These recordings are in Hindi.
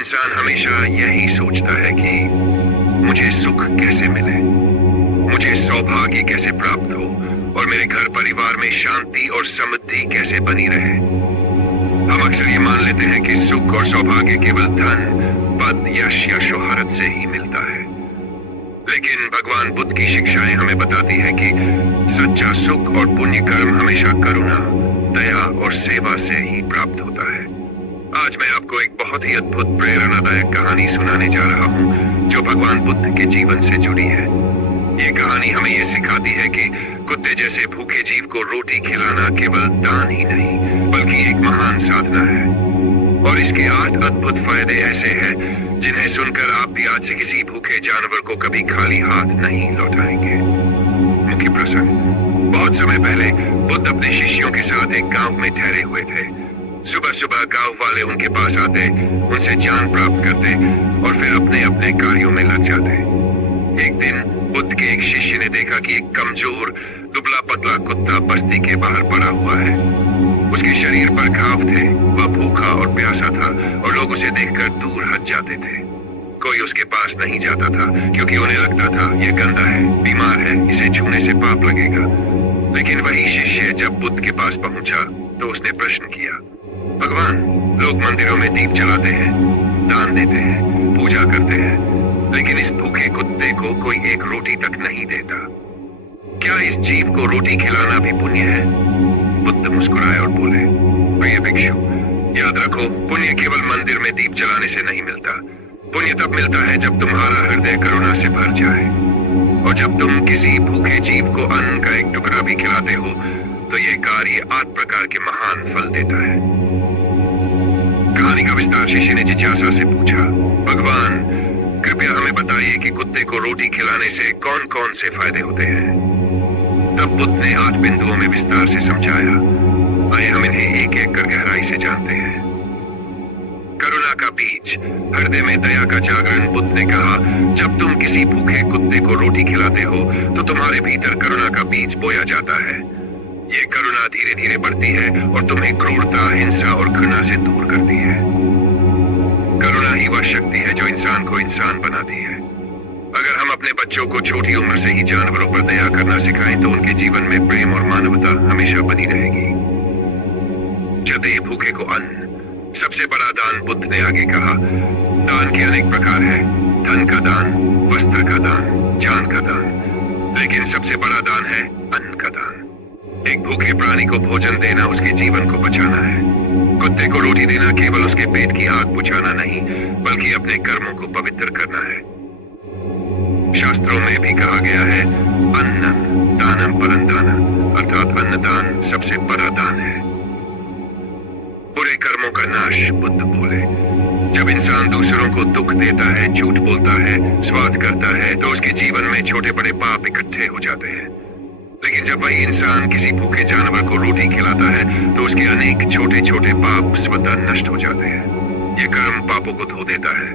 इंसान हमेशा यही सोचता है कि मुझे सुख कैसे मिले, मुझे सौभाग्य कैसे प्राप्त हो और मेरे घर परिवार में शांति और समृद्धि कैसे बनी रहे। हम अक्सर ये मान लेते हैं कि सुख और सौभाग्य केवल धन, पद, यश या शोहरत से ही मिलता है। लेकिन भगवान बुद्ध की शिक्षाएं हमें बताती है कि सच्चा सुख और पुण्य कर्म हमेशा करुणा, दया और सेवा से ही प्राप्त होता है। आज मैं आपको एक बहुत ही अद्भुत प्रेरणादायक कहानी सुनाने जा रहा हूँ जो भगवान बुद्ध के जीवन से जुड़ी है। ये कहानी हमें ये सिखाती है कि कुत्ते जैसे भूखे जीव को रोटी खिलाना केवल दान ही नहीं बल्कि एक महान साधना है। और इसके 8 अद्भुत फायदे ऐसे हैं जिन्हें सुनकर आप भी आज से किसी भूखे जानवर को कभी खाली हाथ नहीं लौटाएंगे। मुख्य प्रसंग। बहुत समय पहले बुद्ध अपने शिष्यों के साथ एक गांव में ठहरे हुए थे। सुबह सुबह गांव वाले उनके पास आते, उनसे ज्ञान प्राप्त करते और फिर अपने अपने कार्यों में लग जाते। एक दिन बुद्ध के एक शिष्य ने देखा कि एक कमजोर, दुबला पतला कुत्ता बस्ती के बाहर पड़ा हुआ है। उसके शरीर पर घाव थे, वह भूखा और प्यासा था और लोग उसे देखकर दूर हट जाते थे। कोई उसके पास नहीं जाता था क्योंकि उन्हें लगता था यह गंदा है, बीमार है, इसे छूने से पाप लगेगा। लेकिन वही शिष्य जब बुद्ध के पास पहुंचा तो उसने प्रश्न किया, भगवान, लोग मंदिरों में दीप जलाते हैं, दान देते हैं, पूजा करते हैं, लेकिन इस भूखे कुत्ते को कोई एक रोटी तक नहीं देता। क्या इस जीव को रोटी खिलाना भी पुण्य है? बुद्ध मुस्कुराए और बोले, प्रिय भिक्षु, याद रखो, पुण्य केवल मंदिर में दीप जलाने से नहीं मिलता। पुण्य तब मिलता है जब तुम्हारा हृदय करुणा से भर जाए और जब तुम किसी भूखे जीव को अन्न का एक टुकड़ा भी खिलाते हो तो यह कार्य 8 प्रकार के महान फल देता है। कहानी का विस्तार शिष्य ने जिज्ञासा से पूछा, भगवान, कृपया हमें बताइए कि कुत्ते को रोटी खिलाने से कौन कौन से फायदे होते हैं। तब बुद्ध ने 8 बिंदुओं में विस्तार से समझाया। आइए हम इन्हें एक एक कर गहराई से जानते हैं। करुणा का बीज, हृदय में दया का जागरण। बुद्ध ने कहा, जब तुम किसी भूखे कुत्ते को रोटी खिलाते हो तो तुम्हारे भीतर करुणा का बीज बोया जाता है। ये करुणा धीरे धीरे बढ़ती है और तुम्हें क्रूरता, हिंसा और घृणा से दूर करती है। करुणा ही वह शक्ति है जो इंसान को इंसान बनाती है। अगर हम अपने बच्चों को छोटी उम्र से ही जानवरों पर दया करना सिखाएं तो उनके जीवन में प्रेम और मानवता हमेशा बनी रहेगी। जब ये भूखे को अन्न, सबसे बड़ा दान। बुद्ध ने आगे कहा, दान के अनेक प्रकार है, धन का दान, वस्त्र का दान, जान का दान, लेकिन सबसे बड़ा दान है अन्न का दान। एक भूखे प्राणी को भोजन देना उसके जीवन को बचाना है। कुत्ते को रोटी देना केवल उसके पेट की आग बुझाना नहीं बल्कि अपने कर्मों को पवित्र करना है। शास्त्रों में भी कहा गया है, अन्नम दानम परम दानम, अर्थात अन्नदान सबसे बड़ा दान है। बुरे कर्मों का नाश। बुद्ध बोले, जब इंसान दूसरों को दुख देता है, झूठ बोलता है, स्वार्थ करता है तो उसके जीवन में छोटे बड़े पाप इकट्ठे हो जाते हैं। लेकिन जब वही इंसान किसी भूखे जानवर को रोटी खिलाता है तो उसके अनेक छोटे छोटे पाप स्वतः नष्ट हो जाते हैं। ये कर्म पापों को धो देता है।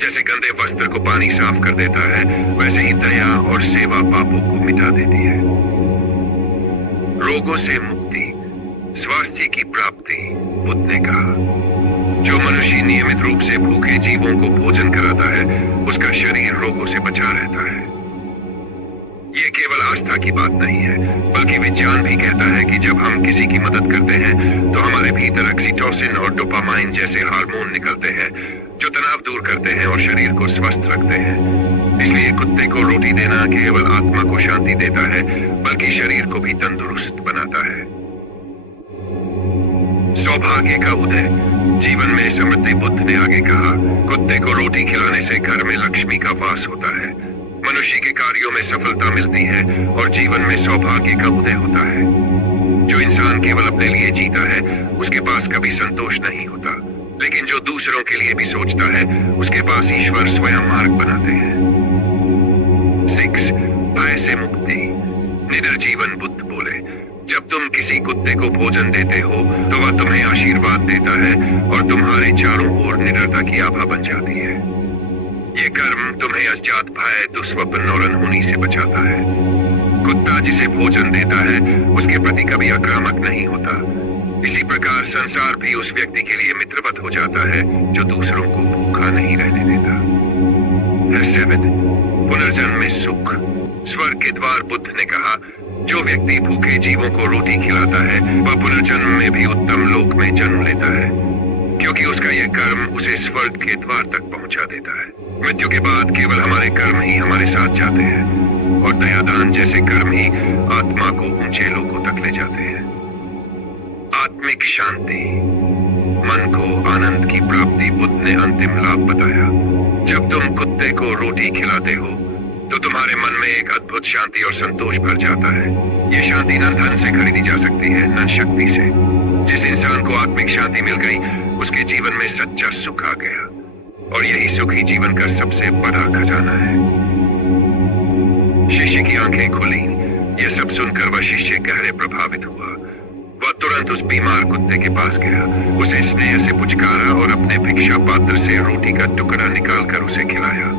जैसे गंदे वस्त्र को पानी साफ कर देता है, वैसे ही दया और सेवा पापों को मिटा देती है। रोगों से मुक्ति, स्वास्थ्य की प्राप्ति। बुद्ध ने कहा, जो मनुष्य नियमित रूप से भूखे जीवों को भोजन कराता है उसका शरीर रोगों से बचा रहता है। ये केवल आस्था की बात नहीं है बल्कि विज्ञान भी कहता है कि जब हम किसी की मदद करते हैं तो हमारे भीतर ऑक्सीटोसिन और डोपामाइन जैसे हार्मोन निकलते हैं जो तनाव दूर करते हैं और शरीर को स्वस्थ रखते हैं। इसलिए कुत्ते को रोटी देना केवल आत्मा को शांति देता है बल्कि शरीर को भी तंदुरुस्त बनाता है। सौभाग्य का उदय, जीवन में समृद्धि। बुद्ध ने आगे कहा, कुत्ते को रोटी खिलाने से घर में लक्ष्मी का वास होता है, मनुष्य के कार्यों में सफलता मिलती है और जीवन में सौभाग्य का उदय होता है। जो इंसान केवल अपने लिए जीता है उसके पास कभी संतोष नहीं होता, लेकिन जो दूसरों के लिए भी सोचता है उसके पास ईश्वर स्वयं मार्ग बनाते हैं। 6. भय से मुक्ति, निडर जीवन। बुद्ध बोले, जब तुम किसी कुत्ते को भोजन देते हो तो वह तुम्हें आशीर्वाद देता है और तुम्हारे चारों ओर निडरता की आभा बन जाती है। ये कर्म तुम्हें अज्ञात भय, दुस्वप्न और अनहोनी से बचाता है। कुत्ता जिसे भोजन देता है उसके प्रति कभी आक्रामक नहीं होता। इसी प्रकार संसार भी उस व्यक्ति के लिए मित्रवत हो जाता है जो दूसरों को भूखा नहीं रहने देता। 7 पुनर्जन्म में सुख। स्वर्ग के द्वार बुद्ध ने कहा, जो व्यक्ति भूखे जीवों को रोटी खिलाता है वह पुनर्जन्म में भी उत्तम लोक में जन्म लेता है, क्योंकि उसका यह कर्म उसे स्वर्ग के द्वार तक पहुंचा देता है। मृत्यु के बाद केवल हमारे कर्म ही हमारे साथ जाते हैं और दयादान जैसे कर्म ही आत्मा को ऊंचे लोकों तक ले जाते हैं। आत्मिक शांति। मन को आनंद की प्राप्ति बुद्ध ने अंतिम लाभ बताया। जब तुम कुत्ते को रोटी खिलाते हो तो तुम्हारे मन में एक अद्भुत शांति और संतोष भर जाता है। यह शांति न धन से खरीदी जा सकती है न शक्ति से। जिस इंसान को आत्मिक शांति मिल गई उसके जीवन में सच्चा सुख आ गया, और यही सुख ही जीवन का सबसे बड़ा खजाना है। शिष्य की आंखें खुली। यह सब सुनकर वह शिष्य गहरे प्रभावित हुआ। वह तुरंत उस बीमार कुत्ते के पास गया, उसे स्नेह से पुचकारा और अपने भिक्षा पात्र से रोटी का टुकड़ा निकालकर उसे खिलाया।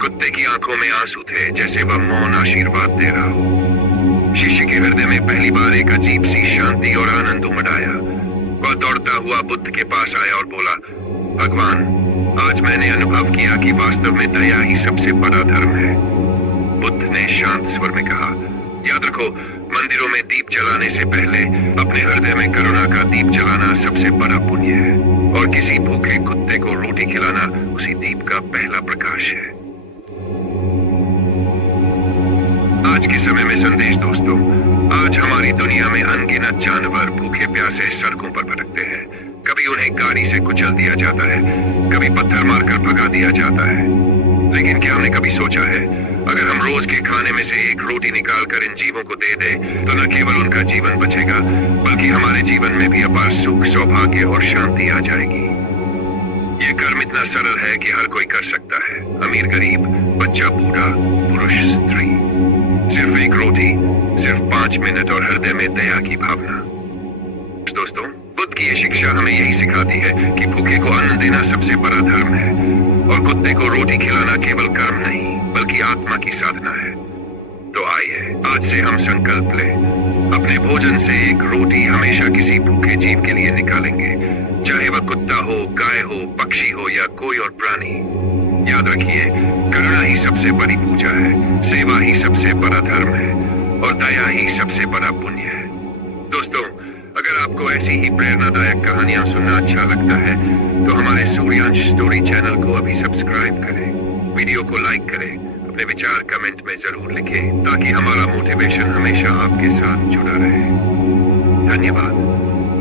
कुत्ते की आंखों में आंसू थे, जैसे वह मौन आशीर्वाद दे रहा हो। शिष्य के हृदय में पहली बार एक अजीब सी शांति और आनंद उमड़ आया। वह दौड़ता हुआ बुद्ध के पास आया और बोला, भगवान, आज मैंने अनुभव किया कि वास्तव में दया ही सबसे बड़ा धर्म है। बुद्ध ने शांत स्वर में कहा, याद रखो, मंदिरों में दीप जलाने से पहले अपने हृदय में करुणा का दीप जलाना सबसे बड़ा पुण्य है, और किसी भूखे कुत्ते को रोटी खिलाना उसी दीप का पहला प्रकाश है। आज के समय में संदेश दोस्तों, आज हमारी दुनिया में अनगिनत जानवर भूखे प्यासे सड़कों पर भटकते हैं। कभी उन्हें गाड़ी से कुचल दिया जाता है, कभी पत्थर मारकर भगा दिया जाता है। लेकिन क्या हमने कभी सोचा है, अगर हम रोज के खाने में से एक रोटी निकालकर इन जीवों को दे दें तो न केवल उनका जीवन बचेगा बल्कि हमारे जीवन में भी अपार सुख, सौभाग्य और शांति आ जाएगी। यह कर्म इतना सरल है कि हर कोई कर सकता है, अमीर गरीब, बच्चा बूढ़ा, पुरुष स्त्री। सिर्फ एक रोटी, सिर्फ 5 मिनट और हृदय में दया की भावना। दोस्तों, बुद्ध की यह शिक्षा हमें यही सिखाती है कि भूखे को अन्न देना सबसे बड़ा धर्म है, और कुत्ते को रोटी खिलाना केवल कर्म नहीं बल्कि आत्मा की साधना है। तो आइए आज से हम संकल्प लें, अपने भोजन से एक रोटी हमेशा किसी भूखे जीव के लिए निकालेंगे, चाहे वह कुत्ता हो, गाय हो, पक्षी हो या कोई और प्राणी। याद रखिए, करुणा ही सबसे बड़ी पूजा है, सेवा ही सबसे बड़ा धर्म है, और दया ही सबसे बड़ा पुण्य है। दोस्तों, अगर आपको ऐसी ही प्रेरणादायक कहानियां सुनना अच्छा लगता है तो हमारे सूर्यांश स्टोरी चैनल को अभी सब्सक्राइब करें, वीडियो को लाइक करें, अपने विचार कमेंट में जरूर लिखें ताकि हमारा मोटिवेशन हमेशा आपके साथ जुड़ा रहे। धन्यवाद।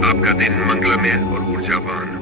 आपका दिन मंगलमय और ऊर्जावान